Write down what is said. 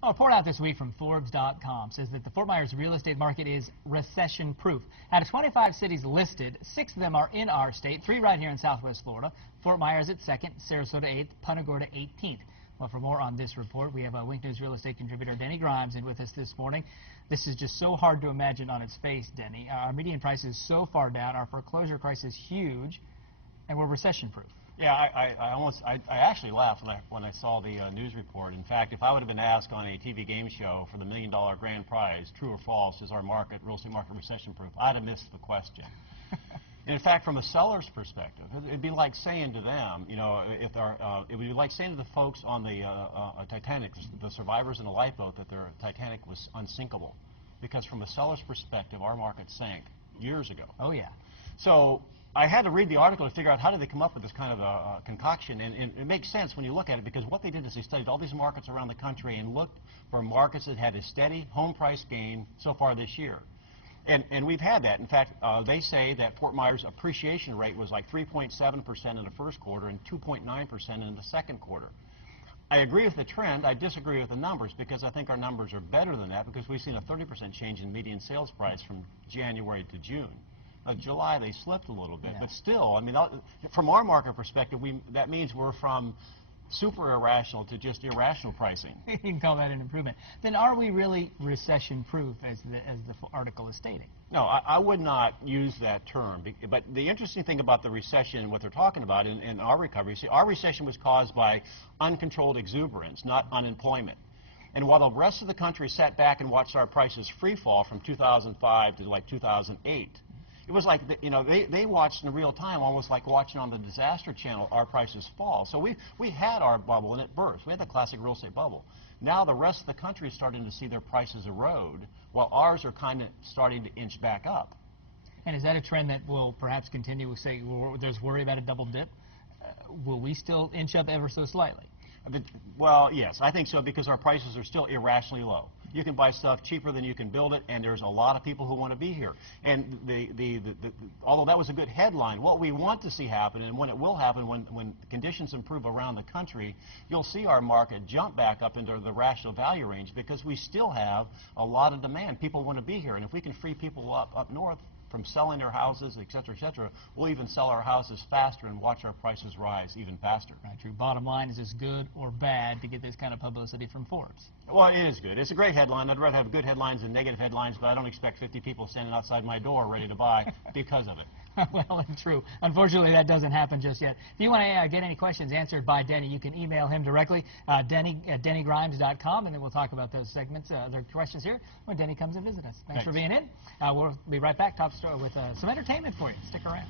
A report out this week from Forbes.com says that the Fort Myers real estate market is recession-proof. Out of 25 cities listed, 6 of them are in our state, 3 right here in Southwest Florida. Fort Myers at 2nd, Sarasota 8th, Punta Gorda 18th. Well, for more on this report, we have a Wink News real estate contributor, Denny Grimes, in with us this morning. This is just so hard to imagine on its face, Denny. Our median price is so far down, our foreclosure crisis is huge, and we're recession-proof. Yeah, I actually laughed when I saw the news report. In fact, if I would have been asked on a TV game show for the $1 million grand prize, true or false, is our real estate market recession-proof, I'd have missed the question. In fact, from a seller's perspective, it'd be like saying to them, you know, it would be like saying to the folks on the Titanic, the survivors in the lifeboat, that their Titanic was unsinkable, because from a seller's perspective, our market sank years ago. Oh yeah. So I had to read the article to figure out how did they come up with this kind of a concoction, and it makes sense when you look at it, because what they did is they studied all these markets around the country and looked for markets that had a steady home price gain so far this year. And we've had that. In fact, they say that Fort Myers' appreciation rate was like 3.7% in the first quarter and 2.9% in the second quarter. I agree with the trend. I disagree with the numbers, because I think our numbers are better than that, because we've seen a 30% change in median sales price from January to June. July, they slipped a little bit, yeah. But still, I mean, from our market perspective, that means we're from super irrational to just irrational pricing. You can call that an improvement. Then are we really recession-proof, as the article is stating? No, I would not use that term. But the interesting thing about the recession and what they're talking about in our recovery, see, our recession was caused by uncontrolled exuberance, not unemployment. And while the rest of the country sat back and watched our prices free fall from 2005 to like 2008, it was like, you know, they watched in real time, almost like watching on the Disaster Channel, our prices fall. So we had our bubble, and it burst. We had the classic real estate bubble. Now the rest of the country is starting to see their prices erode, while ours are kind of starting to inch back up. And is that a trend that will perhaps continue? Say there's worry about a double dip. Will we still inch up ever so slightly? Well, yes, I think so, because our prices are still irrationally low. You can buy stuff cheaper than you can build it, and there's a lot of people who want to be here. And although that was a good headline, what we want to see happen, and when it will happen, when conditions improve around the country, you'll see our market jump back up into the rational value range, because we still have a lot of demand. People want to be here, and if we can free people up north from selling their houses, et cetera, we'll even sell our houses faster and watch our prices rise even faster. Right, true. Bottom line, is this good or bad to get this kind of publicity from Forbes? Well, it is good. It's a great headline. I'd rather have good headlines than negative headlines, but I don't expect 50 people standing outside my door ready to buy because of it. Well, and true. Unfortunately, that doesn't happen just yet. If you want to get any questions answered by Denny, you can email him directly, Denny at DennyGrimes.com, and then we'll talk about those segments, their questions here, when Denny comes and visit us. Thanks for being in. We'll be right back, top story, with some entertainment for you. Stick around.